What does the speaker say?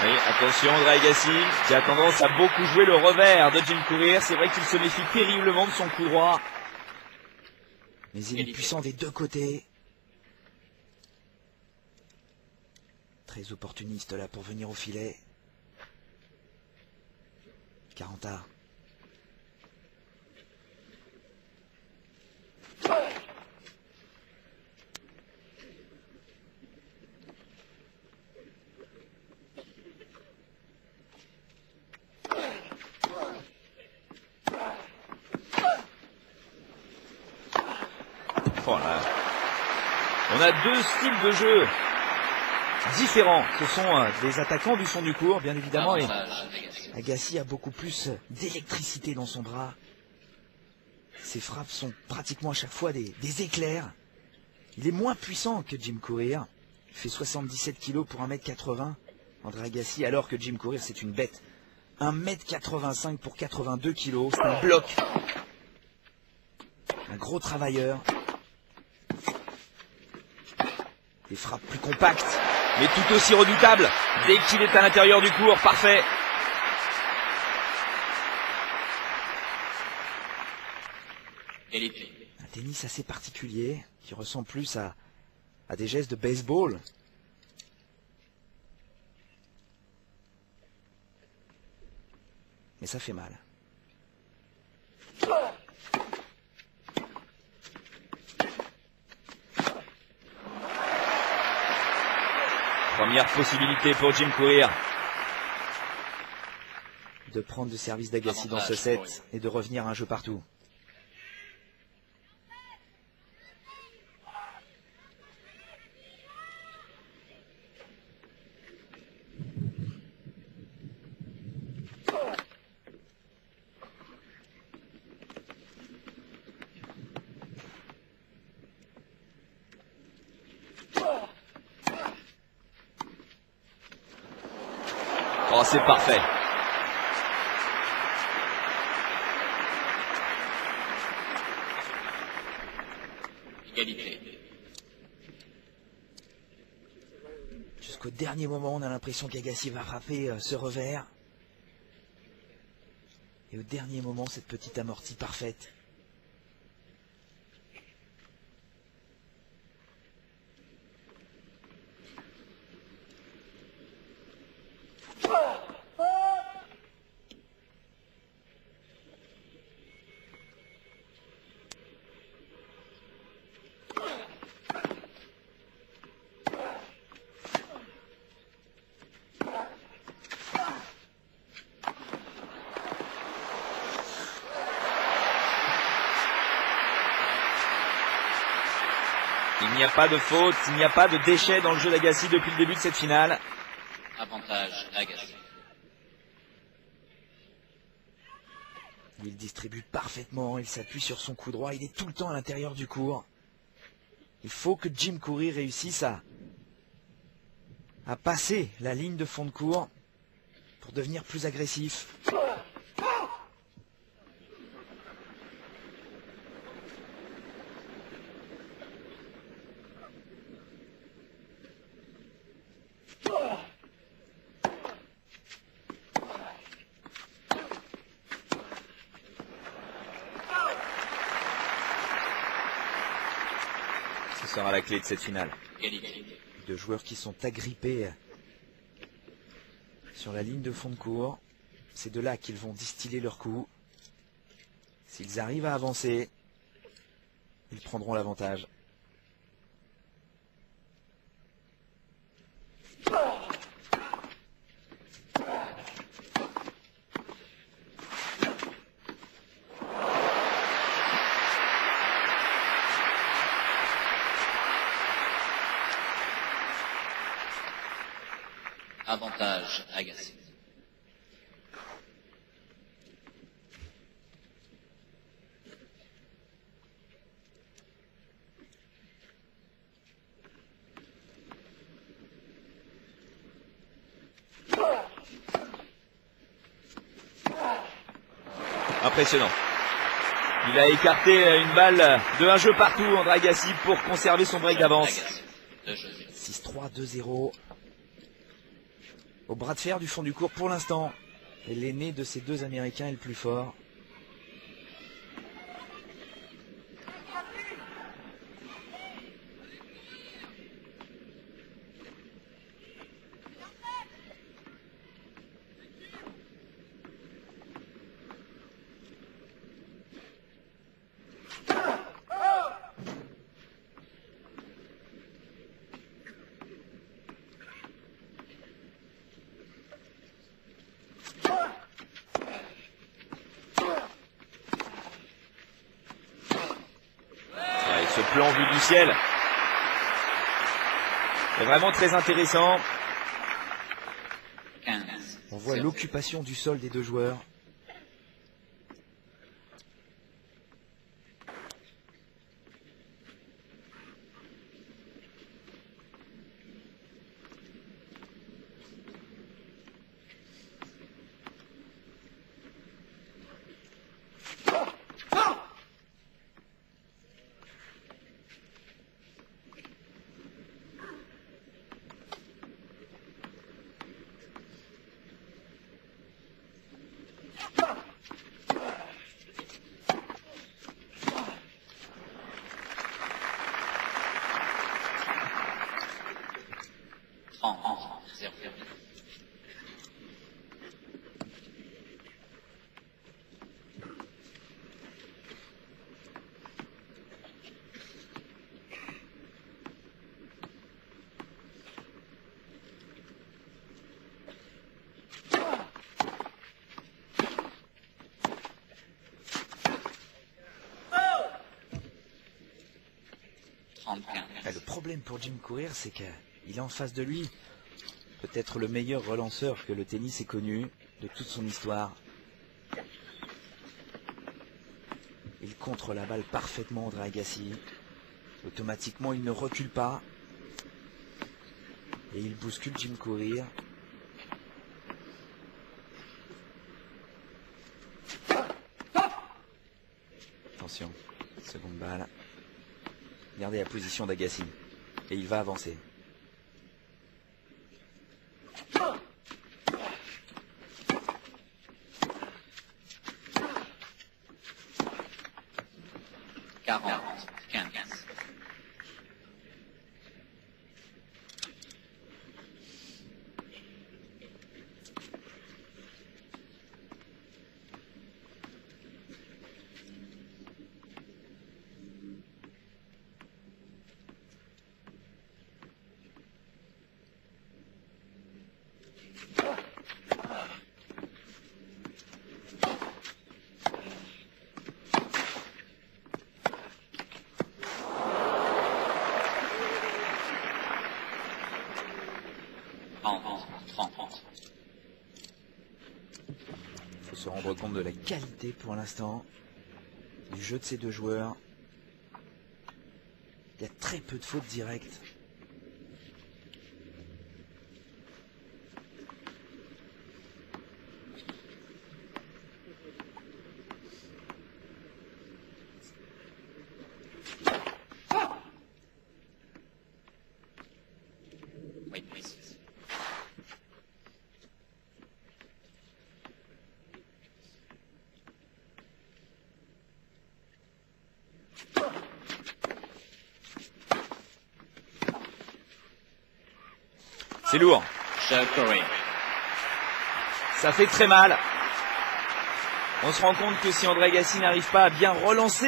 Oui, attention, André Agassi, qui a tendance à beaucoup jouer le revers de Jim Courier. C'est vrai qu'il se méfie terriblement de son coup droit. Mais il est puissant des deux côtés. Très opportuniste là pour venir au filet. Caranta. Voilà. On a deux styles de jeu différents. Ce sont des attaquants du fond du court, bien évidemment. Et Agassi a beaucoup plus d'électricité dans son bras. Ses frappes sont pratiquement à chaque fois des éclairs. Il est moins puissant que Jim Courier. Il fait 77 kg pour 1m80. André Agassi, alors que Jim Courier, c'est une bête. 1m85 pour 82 kg. C'est un bloc. Un gros travailleur. Des frappes plus compactes, mais tout aussi redoutables. Dès qu'il est à l'intérieur du court, parfait. Un tennis assez particulier, qui ressemble plus à des gestes de baseball. Mais ça fait mal. Première possibilité pour Jim Courier de prendre le service d'Agassi dans ce set et de revenir à un jeu partout. Oh, c'est parfait. Égalité. Jusqu'au dernier moment, on a l'impression qu'Agassi va frapper ce revers. Et au dernier moment, cette petite amortie parfaite. Il n'y a pas de faute, il n'y a pas de déchet dans le jeu d'Agassi depuis le début de cette finale. Avantage Agassi. Il distribue parfaitement, il s'appuie sur son coup droit, il est tout le temps à l'intérieur du court. Il faut que Jim Courier réussisse à passer la ligne de fond de court pour devenir plus agressif. Ce sera la clé de cette finale. Deux joueurs qui sont agrippés sur la ligne de fond de court. C'est de là qu'ils vont distiller leur coup. S'ils arrivent à avancer, ils prendront l'avantage. Avantage Agassi. Impressionnant. Il a écarté une balle de un jeu partout, André Agassi, pour conserver son break d'avance. 6-3, 2-0. au bras de fer du fond du court pour l'instant. Et l'aîné de ces deux Américains est le plus fort. Ce plan vu du ciel est vraiment très intéressant. On voit l'occupation du sol des deux joueurs. Le problème pour Jim Courier, c'est qu'il est en face de lui peut-être le meilleur relanceur que le tennis ait connu de toute son histoire. Il contre la balle parfaitement, André Agassi. Automatiquement, il ne recule pas. Et il bouscule Jim Courier. Attention, seconde balle. Regardez la position d'Agassi. Et il va avancer. Il faut se rendre compte de la qualité pour l'instant du jeu de ces deux joueurs. Il y a très peu de fautes directes. C'est lourd. Ça fait très mal. On se rend compte que si André Agassi n'arrive pas à bien relancer